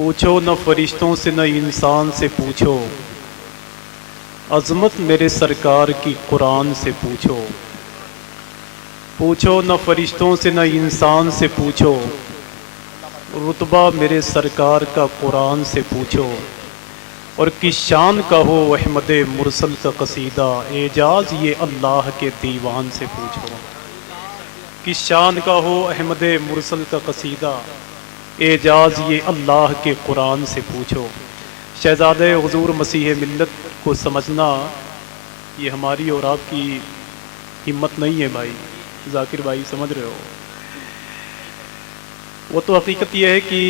पूछो न फरिश्तों से न इंसान से पूछो, अज़मत मेरे सरकार की कुरान से पूछो। पूछो न फरिश्तों से न इंसान से पूछो, रुतबा मेरे सरकार का कुरान से पूछो। और किस शान का हो अहमद मुरसल का कसीदा, एजाज़ ये अल्लाह के दीवान से पूछो। किस शान का हो अहमद मुरसल का कसीदा, एजाज़ ये अल्लाह के कुरान से पूछो। शहज़ादे हुज़ूर मसीह मिल्लत को समझना ये हमारी और आपकी हिम्मत नहीं है भाई, ज़ाकिर भाई समझ रहे हो। वो तो हकीकत ये है कि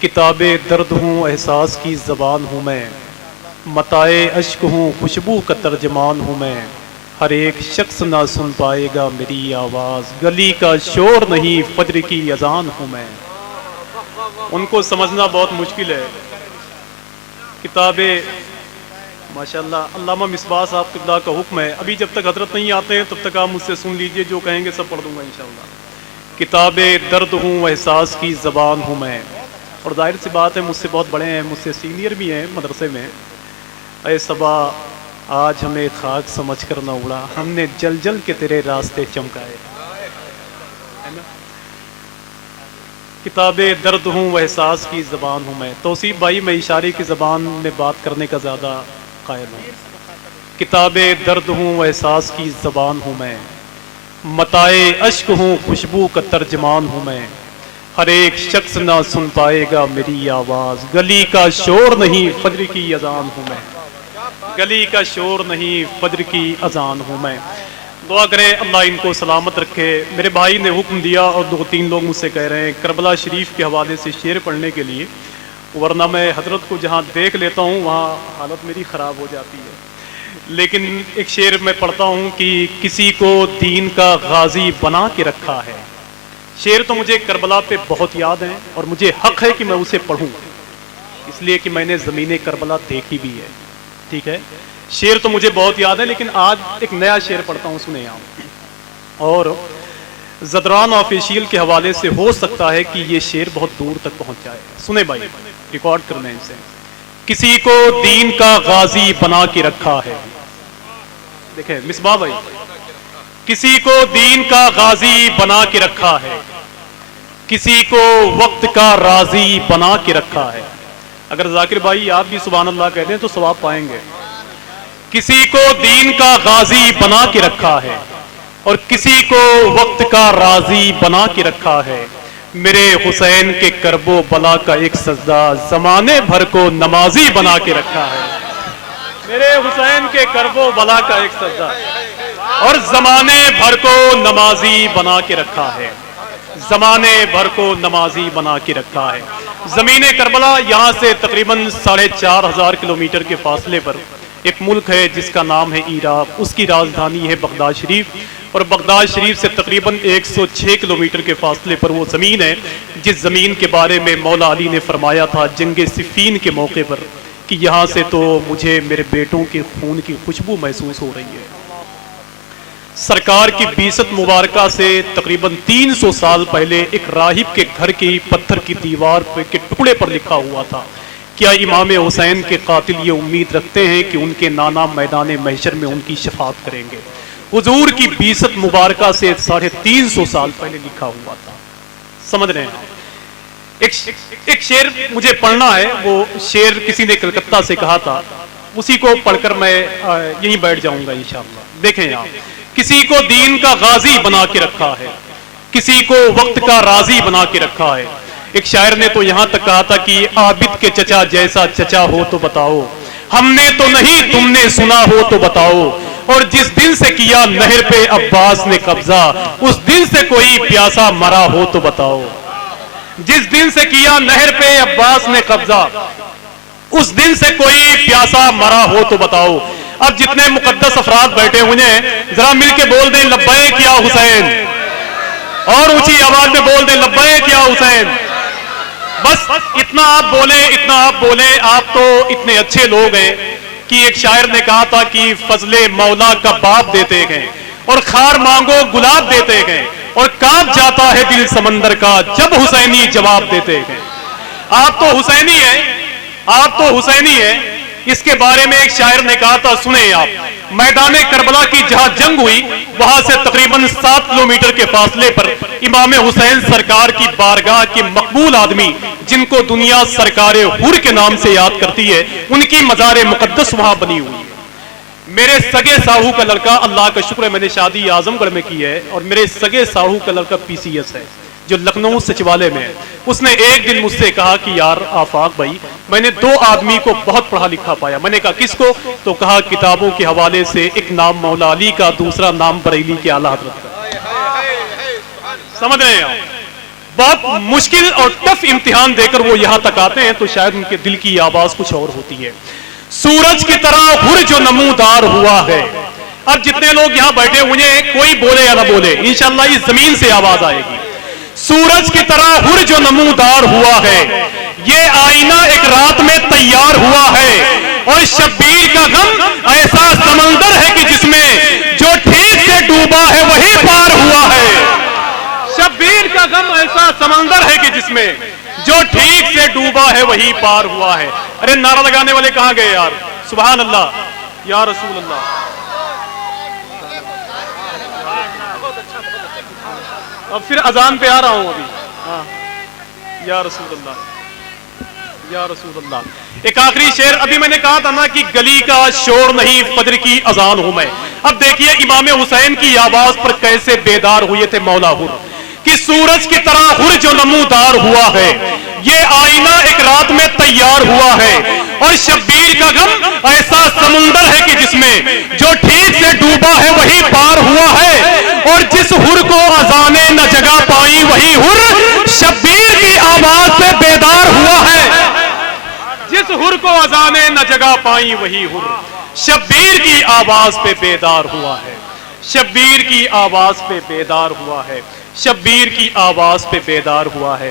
किताबे दर्द हूँ, एहसास की ज़बान हूँ मैं, मताए अश्क हूँ, खुशबू का तर्जमान हूँ मैं। हर एक शख्स ना सुन पाएगा मेरी आवाज़, गली का शोर नहीं फज्र की अज़ान हूँ मैं। उनको समझना बहुत मुश्किल है। किताबें माशाल्लाह अल्लामा मिसबाह साहब क़िबला का हुक्म है, अभी जब तक हजरत नहीं आते हैं तब तक आप मुझसे सुन लीजिए, जो कहेंगे सब पढ़ दूंगा इंशाअल्लाह। किताबें दर्द हूँ, एहसास की ज़बान हूँ मैं। और जाहिर सी बात है मुझसे बहुत बड़े हैं, मुझसे सीनियर भी हैं मदरसे में। ऐ सबा आज हमें खाक समझ कर न उड़ा, हमने जल जल के तेरे रास्ते चमकाए। है ना। किताबें दर्द हूँ, एहसास की ज़बान हूँ मैं। तौसीफ भाई मैं इशारे की ज़बान में बात करने का ज़्यादा कायल हूँ। किताबें दर्द हूँ, एहसास की ज़बान हूँ मैं, मताए अश्क हूँ, खुशबू का तर्जमान हूँ मैं। हर एक शख्स ना सुन पाएगा मेरी आवाज़, गली का शोर नहीं फज्र की अज़ान हूँ मैं। गली का शोर नहीं फज्र की अज़ान हूँ मैं। दुआ करें अल्लाह इनको सलामत रखे। मेरे भाई ने हुक्म दिया और 2-3 लोग मुझसे कह रहे हैं करबला शरीफ के हवाले से शेर पढ़ने के लिए, वरना मैं हजरत को जहाँ देख लेता हूँ वहाँ हालत मेरी ख़राब हो जाती है। लेकिन एक शेर मैं पढ़ता हूँ कि किसी को दीन का गाजी बना के रखा है। शेर तो मुझे करबला पे बहुत याद है और मुझे हक़ है कि मैं उसे पढ़ूँ, इसलिए कि मैंने ज़मीन करबला देखी भी है। ठीक है, शेर तो मुझे बहुत याद है, लेकिन आज एक नया शेर पढ़ता हूँ, सुने आप। और ज़दरान ऑफिशियल के हवाले से हो सकता है कि ये शेर बहुत दूर तक पहुँच जाए। सुने भाई, रिकॉर्ड करना है इसे। किसी को दीन का गाजी बना के रखा है। देखे मिसबाह भाई, किसी को दीन का गाजी बना के रखा है, किसी को वक्त का राजी बना के रखा है। अगर जाकिर भाई आप भी सुभान अल्लाह कह दें तो सवाब पाएंगे। किसी को दीन का गाजी बना के रखा है और किसी को वक्त का राजी बना के रखा है। मेरे हुसैन के करबो बला का एक सजदा जमाने भर को नमाजी बना के रखा है। मेरे हुसैन के करबो बला का एक सजदा और जमाने भर को नमाजी बना के रखा है। जमाने भर को नमाजी बना के रखा है। ज़मीन करबला यहाँ से तकरीबन 4500 किलोमीटर के फासले पर एक मुल्क है जिसका नाम है इराक। उसकी राजधानी है बगदाद शरीफ और बगदाद शरीफ से तकरीबन 106 किलोमीटर के फासले पर वो ज़मीन है जिस ज़मीन के बारे में मौला अली ने फरमाया था जंग सिफ़ीन के मौके पर कि यहाँ से तो मुझे मेरे बेटों के खून की खुशबू महसूस हो रही है। सरकार की बीसत मुबारका से तकरीबन 300 साल पहले एक राहिब के घर की पत्थर की दीवार के टुकड़े पर लिखा हुआ था, क्या इमाम हुसैन के कातिल ये उम्मीद रखते हैं कि उनके नाना मैदान महशर में उनकी शफाअत करेंगे। हुजूर की बीसत मुबारका से 350 साल पहले लिखा हुआ था। समझ रहे हैं। एक शेर मुझे पढ़ना है, वो शेर किसी ने कलकत्ता से कहा था, उसी को पढ़कर मैं यहीं बैठ जाऊंगा इंशाअल्लाह। देखें आप, किसी को दीन का गाजी बना के रखा है, किसी को वक्त का राजी बना के रखा है। एक शायर ने तो यहां तक कहा था कि आबिद के चचा जैसा चचा हो तो बताओ, हमने तो नहीं तुमने सुना हो तो बताओ। और जिस दिन से किया नहर पे अब्बास ने कब्जा, उस दिन से कोई प्यासा मरा हो तो बताओ। जिस दिन से किया नहर पे अब्बास ने कब्जा, उस दिन से कोई प्यासा मरा हो तो बताओ। अब जितने मुकद्दस अफराद बैठे हुए हैं जरा मिलके बोल दें लब्बैक या हुसैन, और ऊंची आवाज में बोल दें लब्बैक या हुसैन। बस इतना आप बोले, इतना आप बोले। आप तो इतने अच्छे लोग हैं कि एक शायर ने कहा था कि फजले मौला का बाप देते हैं और खार मांगो गुलाब देते हैं और कांप जाता है दिल समंदर का जब हुसैनी जवाब देते हैं। آپ تو حسینی ہیں، آپ تو حسینی ہیں. اس کے بارے میں ایک شاعر نے کہا تھا، سنیں آپ. میدان کربلا کی جہاں جنگ ہوئی وہاں سے تقریباً 7 کلومیٹر کے فاصلے پر امام حسین سرکار کی بارگاہ کے مقبول آدمی جن کو دنیا سرکار حور کے نام سے یاد کرتی ہے، ان کی مزار مقدس وہاں بنی ہوئی ہے. میرے سگے ساہو کا لڑکا، اللہ کا شکر ہے میں نے شادی اعظم گڑھ میں کی ہے، اور میرے سگے ساہو کا لڑکا PCS ہے جو لکھنؤ سچوالے میں ہے. اس نے ایک دن مجھ سے کہا کہ یار آفاق بھائی، میں نے 2 آدمی کو بہت پڑھا لکھا پایا. میں نے کہا کس کو؟ تو کہا کتابوں کے حوالے سے ایک نام مولا علی کا، دوسرا نام بریلی کے اعلیٰ حضرت کا. سمجھ رہے ہیں آپ؟ بہت مشکل اور ٹف امتحان دے کر وہ یہاں تک آتے ہیں تو شاید ان کے دل کی آواز کچھ اور ہوتی ہے. سورج کی طرح ہر جو نمودار ہوا ہے. اب جتنے لوگ یہاں بیٹھے ہوئے ہیں، کوئی بولے یا نہ بولے، انشاءاللہ اس زمین سے آواز آئے گی. سورج کی طرح ہر جو نمودار ہوا ہے، یہ آئینہ ایک رات میں تیار ہوا ہے. اور شبیر کا غم ایسا سمندر ہے کہ جس میں جو ٹھیک سے ڈوبا ہے وہی پار ہوا ہے. شبیر کا غم ایسا سمندر ہے کہ جس میں جو ٹھیک سے ڈوبا ہے وہی پار ہوا ہے. ارے نعرہ لگانے والے کہاں گئے یار؟ سبحان اللہ، یا رسول اللہ. اب پھر اذان پہ آ رہا ہوں ابھی. ہاں، یا رسول اللہ، یا رسول اللہ. ایک آخری شعر، ابھی میں نے کہا تھا نا کہ گلی کا شور نہیں فجر کی اذان ہوں میں. اب دیکھیے امام حسین کی آواز پر کیسے بیدار ہوئے تھے مولا حر کہ سورج کی طرح ہر جو نمودار ہوا ہے، یہ آئینہ ایک رات میں تیار ہوا ہے. اور شبیر کا غم ایسا سمندر ہے کہ جس میں جو ٹھیک سے ڈوبا ہے وہی پار ہوا ہے. اور جس ہر کو اذانے نہ جگہ پائی وہی ہر شبیر کی آواز پہ بیدار ہوا ہے. جس ہر کو اذانے نہ جگہ پائی وہی ہر شبیر کی آواز پہ بیدار ہوا ہے. شبیر کی آواز پہ بیدار ہوا ہے. شبیر کی آواز پہ بیدار ہوا ہے.